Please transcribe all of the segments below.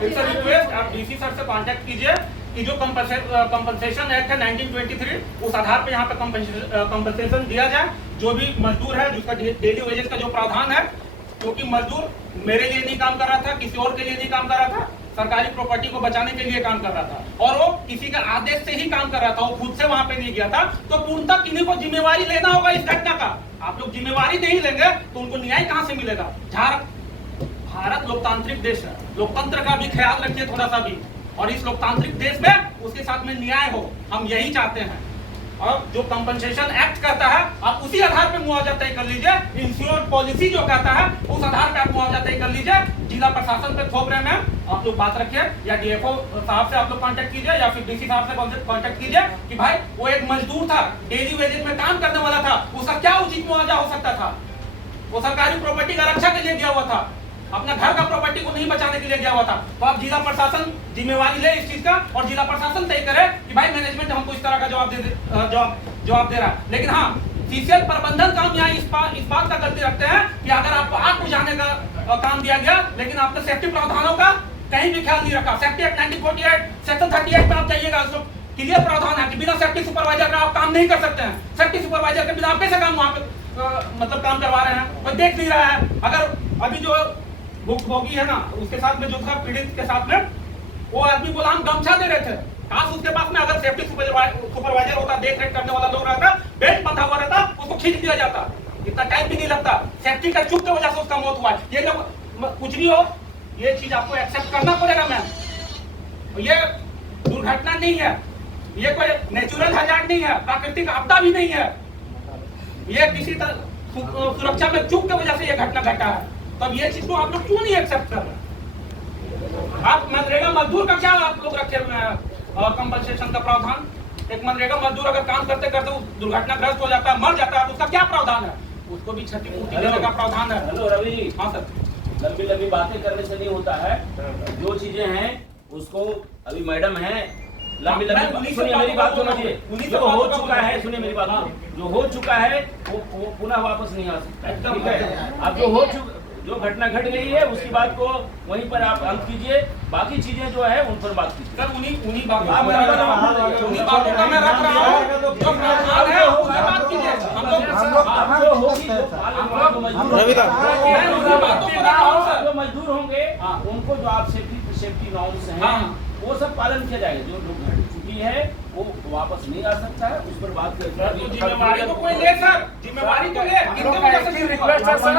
फिर से रिक्वेस्ट, आप डीसी सर से कांटेक्ट कीजिए कि जो कंपनसेशन एक्ट है 1923 उस आधार पे यहाँ पे कंपनसेशन दिया जाए। जो भी मजदूर है जिसका डेली वेजेस का जो प्रावधान है, क्योंकि मजदूर मेरे लिए नहीं काम कर रहा था, किसी और के लिए नहीं काम कर रहा था, सरकारी प्रॉपर्टी को बचाने के लिए काम कर रहा था और वो किसी के आदेश से ही काम कर रहा था, वो खुद से वहां पे नहीं गया था। तो पूर्णतः किन्हीं को जिम्मेवारी लेना होगा इस घटना का। आप लोग जिम्मेवारी नहीं लेंगे तो उनको न्याय कहां से मिलेगा? भारत लोकतांत्रिक देश है, लोकतंत्र का भी ख्याल रखिए थोड़ा सा भी, और इस लोकतांत्रिक देश में उसके साथ में न्याय हो, हम यही चाहते हैं। और जो कंपनसेशन एक्ट कहता है आप उसी आधार पे मुआवजा तय कर लीजिए। इंश्योरेंस पॉलिसी जो कहता है उस आधार पे आप मुआवजा तय कर लीजिए। जिला प्रशासन पे थोप रहे हैं आप लोग बात रखिए, या डीएफओ साहब से आप लोग कांटेक्ट कीजिए या फिर डीसी साहब से कांटेक्ट कीजिए कि भाई वो एक मजदूर था, डेली वेजेस में काम करने वाला था, उसका क्या उचित मुआवजा हो सकता था? वो सरकारी प्रॉपर्टी का रक्षा के लिए दिया हुआ था, अपना घर का प्रॉपर्टी को नहीं बचाने के लिए गया हुआ था। तो आप जिला प्रशासन जिम्मेवारी ले इस चीज का और जिला प्रशासन तय करे कि भाई मैनेजमेंट हमको इस तरह का जवाब दे रहा है। लेकिन हाँ, सीसीएल प्रबंधन काम यहाँ इस बात का गलती रखते हैं कि अगर आपको आग बुझाने का काम दिया गया, लेकिन आपने सेफ्टी प्रावधानों का कहीं भी ख्याल नहीं रखा। सेफ्टी एक्ट 1948 सेक्शन 38 पे आप जाइएगा, क्लियर प्रावधान है कि बिना सेफ्टी सुपरवाइजर का आप काम नहीं कर सकते हैं। सेफ्टी सुपरवाइजर के बिना आप कैसे काम वहाँ पे मतलब काम करवा रहे हैं? कोई देख नहीं रहा है। अगर अभी जो भुक्तभोगी है ना, उसके साथ में जो था पीड़ित के साथ में, वो आदमी को हम गमछा दे रहे थे, काश उसके पास में अगर सेफ्टी सुपरवाइजर होता, देख रेख करने वाला लोग रहता, बेल्ट बंधा हुआ रहता, उसको खींच दिया जाता, इतना टाइम भी नहीं लगता। सेफ्टी का चूक की वजह से उसका मौत हुआ है। ये लोग कुछ भी हो, ये चीज आपको एक्सेप्ट करना पड़ेगा मैम। ये दुर्घटना नहीं है, ये कोई नेचुरल हैजार्ड नहीं है, प्राकृतिक आपदा भी नहीं है, ये किसी तरह सुरक्षा में चूक की वजह से ये घटना घटा है। तब ये चीज को आप लोग क्यों नहीं एक्सेप्ट कर रहे? आप मनरेगा मजदूर का क्या आप लोग रखे हुए हैं कंपनसेशन का प्रावधान? एक मनरेगा मजदूर अगर काम करते करते दुर्घटनाग्रस्त हो जाता है, मर जाता है, तो उसका क्या प्रावधान है? उसको भी क्षतिपूर्ति देने का प्रावधान है। हेलो रवि, हाँ सर, लंबी लंबी बातें करने से नहीं होता है। जो चीजें हैं उसको अभी मैडम है, लंबी लंबी सुनिए मेरी बात समझिए। जो हो चुका है, सुनिए मेरी बात, जो हो चुका है वो पुनः वापस नहीं आ सकता, ठीक है? अब जो हो चुका, जो घटना घट गई है उसकी बात को वहीं पर आप अंत कीजिए, बाकी चीजें जो है उन पर बात कीजिए। सर उन्हीं बातों का मैं रख रहा हूं, जो प्रावधान है उस पर बात कीजिए। जो मजदूर होंगे उनको जो आप सेफ्टी नॉर्म्स हैं वो सब पालन किया जाएगा। जो लोग घट चुकी है वो वापस नहीं आ सकता है, उस पर बात करें। जिम्मेवारी तो कोई ले सर, जिम्मेवारी तो ले। रिक्वेस्ट है सर,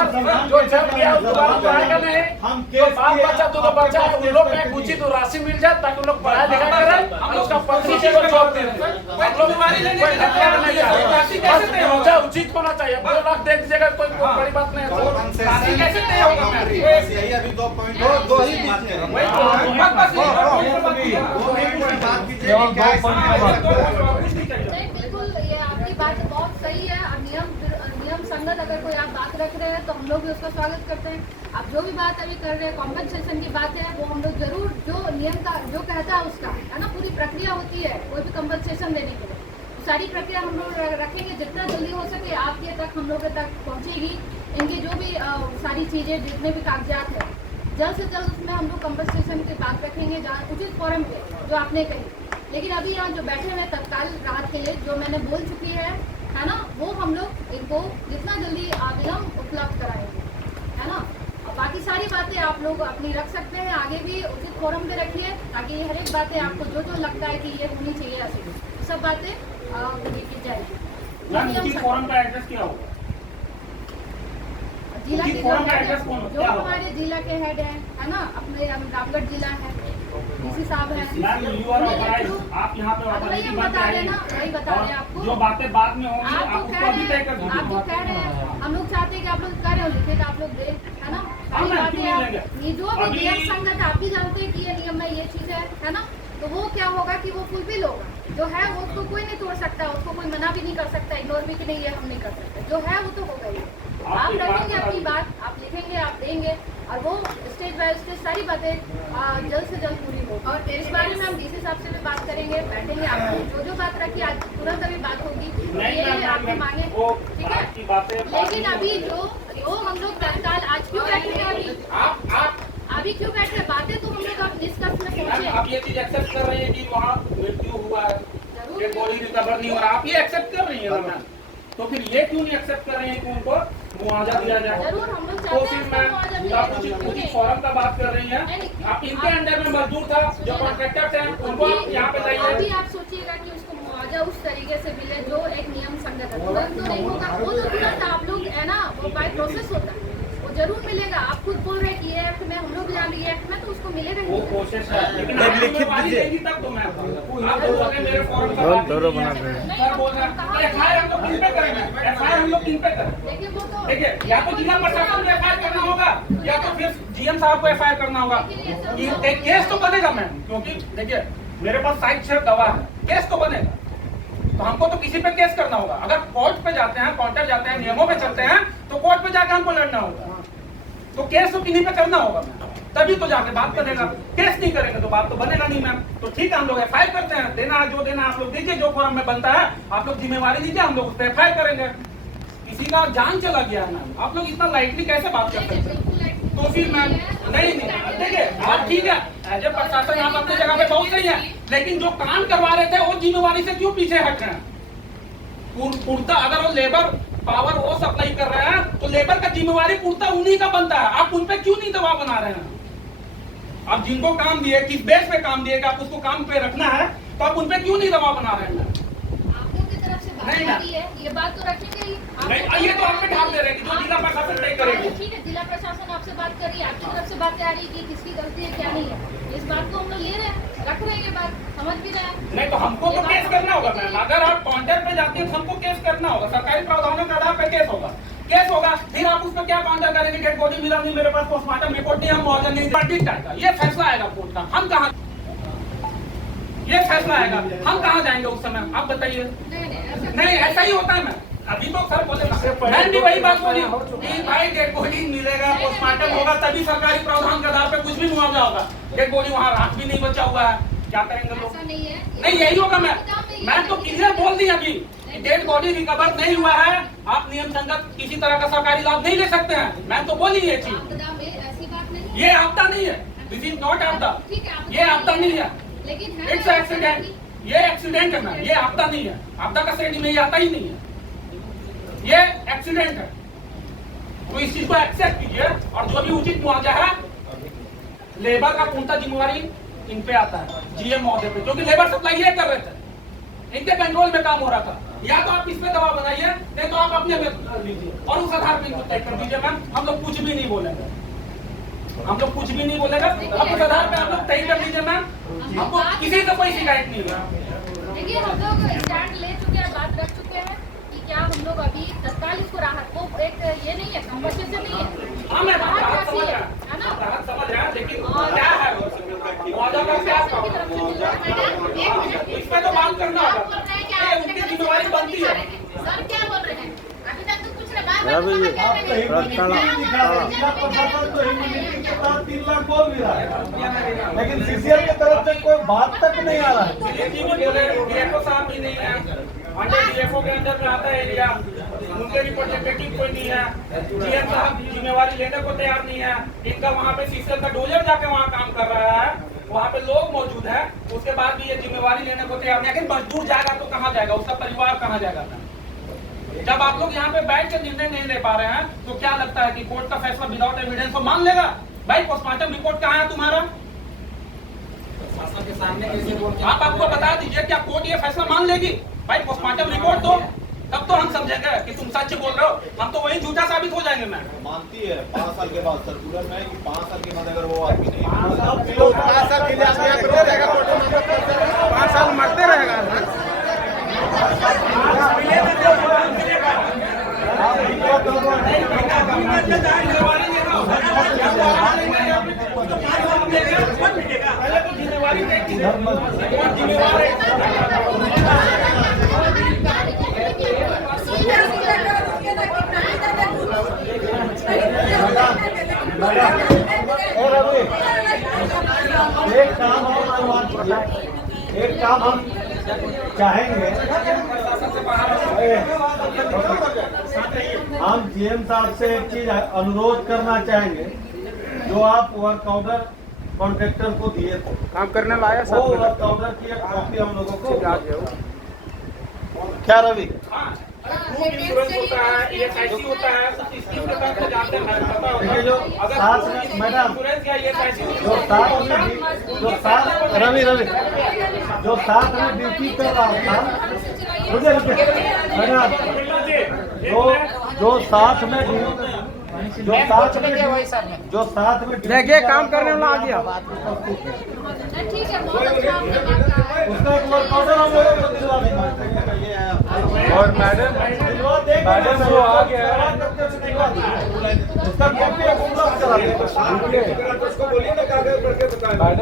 जो जब किया दोबारा पाएगा नहीं, हम जो बाल बच्चा दो बच्चा है उन लोग को उचित राशि मिल जाए ताकि उन लोग पढ़ाई लिखाई करें, हम उसका पत्नी को जॉब दे दें। जिम्मेवारी लेने के लिए मुझे उचित होना चाहिए। 2 लाख दे दीजिएगा, कोई बड़ी बात नहीं है। राशि कैसे तय होगा? यही अभी 2 पॉइंट दो ही बात कर रहे नहीं, बिल्कुल ये आपकी बात बहुत सही है। नियम संगत अगर कोई आप बात रख रहे हैं तो हम लोग भी उसका स्वागत करते हैं। आप जो भी बात अभी कर रहे हैं कॉम्पनसेशन की बात है, वो हम लोग जरूर जो नियम का जो कहता है उसका है ना, पूरी प्रक्रिया होती है कोई भी कॉम्पनसेशन देने के लिए, सारी प्रक्रिया हम लोग रखेंगे। जितना जल्दी हो सके आपके तक हम लोग तक पहुँचेगी। इनकी जो भी सारी चीज़ें जितने भी कागजात है जल्द से जल्द उसमें हम लोग कंपनसेशन की बात रखेंगे जहाँ उचित फॉरम पे जो आपने कही। लेकिन अभी यहाँ जो बैठे हुए तत्काल राहत के लिए जो मैंने बोल चुकी है ना, वो हम लोग इनको जितना जल्दी विलम्ब उपलब्ध कराएंगे, है ना। और बाकी सारी बातें आप लोग अपनी रख सकते हैं, आगे भी उचित फोरम पे रखिए ताकि हर एक बातें आपको जो जो लगता है कि ये होनी चाहिए ऐसी सब बातें की जाएगी। फोरम का एड्रेस क्या होगा? जिला के जो हमारे जिला के हेड है ना, अपने रामगढ़ जिला है, डीसी साहब है। आप यहाँ पे वही बता रहे ना, वही बता रहे हैं आपको। जो बातें बाद में होंगी आप तो कह रहे हैं, हम लोग चाहते हैं कि आप लोग कर रहे हो, लिखे तो आप लोग दे, है ना। सारी बातें ये जो भी नियम संगत आप भी जानते हैं कि ये नियम में ये चीज है ना, तो वो क्या होगा कि वो फुलफिल होगा। जो है वो तो कोई नहीं तोड़ सकता, उसको कोई मना भी नहीं कर सकता, इग्नोर भी कि नहीं ये हम नहीं कर सकते। जो है वो तो होगा ही। आप रखेंगे अपनी बात, आप लिखेंगे, आप देंगे, और वो स्टेज बाय स्टेज सारी बातें जल्द से जल्द पूरी हो। और इस बारे में हम डीसी साहब से भी बात करेंगे, बैठेंगे, आपको जो बात रखी आज तुरंत अभी बात होगी, ये आपको मांगे, ठीक है। लेकिन अभी जो हम लोग तत्काल आज क्यों बैठे हैं, अभी क्यों बैठ रहे, बातें तो हम लोग अब आप ये चीज एक्सेप्ट कर रही है कि वहाँ मृत्यु हुआ है, डेड बॉडी रिकवर नहीं हो रहा, आप ये एक्सेप्ट कर रही है ना मैम? तो फिर ये क्यों नहीं एक्सेप्ट कर रहे हैं कि उनको मुआवजा दिया जाए? जरूर हम लोग तो चाहते फिर हैं मैं उसका मुआवजा मिले। आप उचित फॉरम का बात कर रही हैं, आप इनके अंडर में मजदूर था, जो कॉन्ट्रैक्टर थे उनको आप यहाँ पे अभी लाइए। आप सोचिएगा कि उसको मुआवजा उस तरीके से मिले जो एक नियम संगत है, तुरंत तो नहीं होगा, वो तो तुरंत आप लोग है ना, वो बाय प्रोसेस होता है, वो जरूर मिलेगा। आप खुद बोल रहे हैं कि ये एक्ट में हम लोग जान ये एक्ट में, तो उसको मिलेगा ही वो मिलेगा। कोशिश है, लेकिन आप जिम्मेवारी लेगी तब तो मैं आप बोल रहे हैं मेरे फॉरम का बात नहीं है। सर बोल रहे हैं एफआईआर हम लोग किन पे करेंगे? एफआईआर हम लोग किन पे करें? देखिए वो तो देखिए, या तो जिला प्रशासन को एफआईआर करना होगा या तो फिर जीएम साहब को एफआईआर करना होगा कि एक केस तो बनेगा मैम, क्योंकि देखिए मेरे पास साक्ष्य गवाह है, केस तो बनेगा। तो हमको तो किसी पे केस करना होगा। अगर कोर्ट पे जाते हैं, काउंटर जाते हैं, नियमों पे चलते हैं, तो कोर्ट पे जाके हमको लड़ना होगा। तो केस तो किन्हीं पे करना होगा मैम, तभी तो जाके बात बनेगा। केस नहीं करेंगे तो बात तो बनेगा नहीं मैम। तो ठीक है, हम लोग एफआईआर करते हैं, देना है जो देना आप लोग दीजिए, जो फॉर्म में बनता है आप लोग जिम्मेवारी दीजिए, हम लोग उस पर एफआईआर करेंगे। किसी का जान चला गया है मैम, आप लोग इतना लाइटली कैसे बात करते हैं? तो फिर मैम नहीं देखिए, आप ठीक है एज ए प्रशासन आप अपनी जगह पे बहुत सही है, लेकिन जो काम करवा रहे थे वो जिम्मेवारी से क्यों पीछे हट रहे हैं? पूर्णता अगर वो लेबर पावर वो सप्लाई कर रहे हैं तो लेबर का जिम्मेवारी पूर्णता उन्हीं का बनता है। आप उन पे क्यों नहीं दबाव बना रहे हैं? आप जिनको काम दिए, किस बेस पे काम दिए कि आप उसको काम पे रखना है, तो आप उन पे क्यों नहीं दबाव बना रहे हैं? आप लोग की तरफ से बात नहीं आ रही है, ये बात तो रखेंगे ही। नहीं, ये तो आप पे ढाल दे रहे हैं कि जो जिला प्रशासन तय करेगी। ठीक है, जिला प्रशासन आपसे बात कर रही है, आपकी तरफ से बातें आ रही है कि किसकी गलती है क्या नहीं है, इस बात को हम लोग ले रहे हैं, रख रहे हैं, ये बात समझ भी रहे हैं। नहीं तो हमको तो केस करना होगा मैम। अगर आप काउंटर पे जाती है तो हमको केस करना होगा, सरकारी प्रावधानों के आधार पर केस होगा। केस होगा, फिर आप उस पर क्या काउंटर करेंगे? डेड बॉडी मिला नहीं, मेरे पास पोस्टमार्टम रिपोर्ट नहीं, हम मुआवजा नहीं जाएगा। ये फैसला आएगा कोर्ट का, हम कहाँ ये फैसला आएगा, हम कहाँ जाएंगे उस समय? आप बताइए। नहीं ऐसा ही होता है मैम। अभी तो सर बोले मैंने भी वही बात बोली कि भाई डेड बॉडी मिलेगा, पोस्टमार्टम होगा, तभी सरकारी प्रावधान के आधार पर कुछ भी मुआवजा होगा। डेड बॉडी वहाँ राख भी नहीं बचा हुआ है, क्या करेंगे लोग? ऐसा नहीं है, नहीं यही होगा मैम। मैं तो क्लियर बोल दी अभी, डेड बॉडी रिकवर नहीं हुआ है, आप नियम संगत किसी तरह का सरकारी लाभ नहीं ले सकते हैं। मैं तो बोली ये चीज, आपदा में ऐसी बात नहीं है। ये आपदा नहीं है, दिस इज नॉट आपदा, ठीक है, आपदा ये आपदा नहीं है, लेकिन है इट्स एक्सीडेंट। ये एक्सीडेंट है मैम, ये आपदा नहीं है, आपदा का श्रेणी में ये आता ही नहीं है, ये एक्सीडेंट है। तो इस चीज को एक्सेप्ट कीजिए और जो भी उचित मुआवजा है, लेबर का पूर्णता जिम्मेवारी इन पे आता है, जीएम महोदय पे, क्योंकि लेबर सप्लाई ये कर रहे थे, इनके कंट्रोल में काम हो रहा था। या तो आप इस पे दबाव बनाइए, नहीं तो आप अपने में लीजिए और उस आधार पर इनको तय कर दीजिए मैम। हम लोग कुछ भी नहीं बोलेंगे, हम लोग कुछ भी नहीं बोलेगा, अब उस आधार पे आप लोग तय कर लीजिए मैम। हमको किसी से कोई शिकायत नहीं है। देखिए, हम लोग स्टैंड ले चुके हैं, बात रख चुके हैं कि क्या हम लोग अभी तत्काल इसको राहत को एक ये नहीं है, कंपनसेशन नहीं है। हाँ मैं राहत राहत राशि समझ है, रहा है ना? राहत समझ रहा है, लेकिन क्या है मुआवजा का क्या प्रशासन की तरफ से मिल रहा है। इस पे तो बात करना होगा, ये उनकी जिम्मेवारी बनती है। सर क्या बोल रहे हैं? अभी तक तो कुछ नहीं, जिला प्रशासन तो इम्यूनिटी के तहत 3 लाख बोल भी रहा है, लेकिन सीसीएल की तरफ से कोई बात तक नहीं आ रहा है। डीएफओ बोले, डीएफओ साहब भी नहीं है, अंडर डीएफओ के अंदर में आता है एरिया, उनके रिप्रेजेंटेटिव कोई नहीं है, जीएम साहब जिम्मेवारी लेने को तैयार नहीं है। इनका वहाँ पे सीसीएल का डोजर जाके वहाँ काम कर रहा है, वहाँ पे लोग मौजूद है, उसके बाद भी ये जिम्मेवारी लेने को तैयार नहीं है। लेकिन मजदूर जाएगा तो कहाँ जाएगा, उसका परिवार कहाँ जाएगा? जब आप लोग यहाँ पे बैठ के निर्णय नहीं ले पा रहे हैं तो क्या लगता है कि कोर्ट का फैसला विदाउट एविडेंस मान लेगा? भाई पोस्टमार्टम रिपोर्ट कहाँ है तुम्हारा? शासन के सामने कैसे बोल के आप आपको बता दीजिए, क्या कोर्ट ये फैसला मान लेगी? भाई पोस्टमार्टम रिपोर्ट दो, तब तो हम समझेंगे कि तुम सच बोल रहे हो। हम तो वही झूठा साबित हो जाएंगे। मैं मानती है 5 साल के बाद सर्कुलर में कि 5 साल के बाद अगर वो आदमी नहीं 5 साल के लिए रहेगा, 5 साल मरते रहेगा। पहले तो जिम्मेवारी जिम्मेवारी एक काम हम चाहेंगे, हम जीएम साहब से एक चीज अनुरोध करना चाहेंगे, जो आप वर्क ऑर्डर कॉन्ट्रैक्टर को दिए थे, काम करने लाया वो वर्क ऑर्डर की एक कॉपी हम लोगों को क्या रवि ग्रुप इंश्योरेंस होता है, ESIC होता है, स्कीम के तहत तो जानते हैं, पता होगा। देखिए जो अगर साथ ग्रुप में मैडम इंश्योरेंस या ESIC जो साथ रवि जो साथ में ड्यूटी कर रहा था, रुकिए मैडम, जो साथ में देखिए काम करने वाला आ गया। ठीक है, बहुत अच्छा आपने बात कहा है। उसका एक वर्क ऑर्डर हम लोगों को दिलवा देंगे। और मैडम जो आ गया उसका कॉपी हम उपलब्ध करा देंगे। मैडम